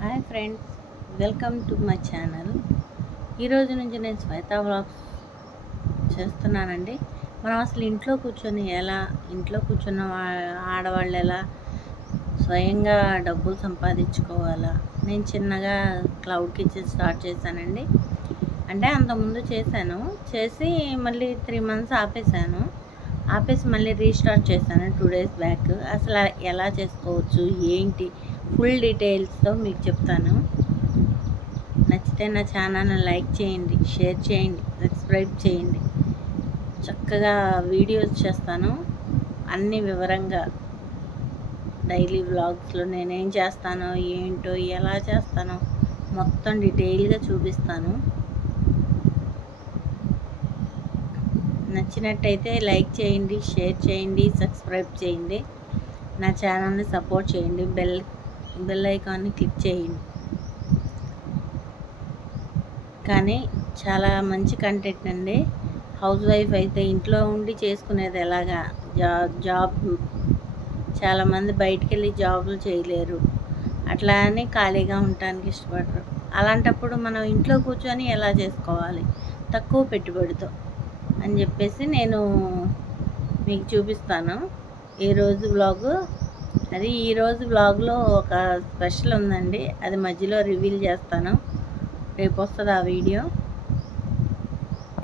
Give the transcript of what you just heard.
Hi friends, welcome to my channel. ఈరోజు నుంచి నేను శ్వేత వ్లాగ్స్ చేస్తున్నానండి. మనం అసలు ఇంట్లో కూర్చున్న ఆడవాళ్ళు ఎలా స్వయంగా డబ్బులు సంపాదించుకోవాలా. నేను చిన్నగా క్లౌడ్ కిచెన్ స్టార్ట్ చేశానండి. అంటే అంతకుముందు చేసి మళ్ళీ 3 months ఆపేసి మళ్ళీ రీస్టార్ట్ చేశాను 2 days బ్యాక్. అసలు ఎలా చేసుకోవచ్చు ఏంటి ఫుల్ డీటెయిల్స్తో మీకు చెప్తాను. నచ్చితే నా ఛానల్ని లైక్ చేయండి, షేర్ చేయండి, సబ్స్క్రైబ్ చేయండి. చక్కగా వీడియోస్ చేస్తాను అన్ని వివరంగా. డైలీ వ్లాగ్స్లో నేనేం చేస్తానో ఏంటో ఎలా చేస్తానో మొత్తం డీటెయిల్గా చూపిస్తాను. నచ్చినట్టయితే లైక్ చేయండి, షేర్ చేయండి, సబ్స్క్రైబ్ చేయండి. నా ఛానల్ని సపోర్ట్ చేయండి. బెల్ ఐకాన్ని క్లిక్ చేయండి. కానీ చాలా మంచి కంటెంట్ అండి. హౌస్ వైఫ్ అయితే ఇంట్లో ఉండి చేసుకునేది ఎలాగా. జాబ్ చాలామంది బయటికి వెళ్ళి జాబులు చేయలేరు, అట్లా అని ఖాళీగా ఉండటానికి ఇష్టపడరు. అలాంటప్పుడు మనం ఇంట్లో కూర్చొని ఎలా చేసుకోవాలి తక్కువ పెట్టుబడితో అని చెప్పేసి నేను మీకు చూపిస్తాను ఈరోజు వ్లాగు. ఈరోజు వ్లాగ్లో ఒక స్పెషల్ ఉందండి, అది మధ్యలో రివీల్ చేస్తాను. రేపు వస్తుంది ఆ వీడియో.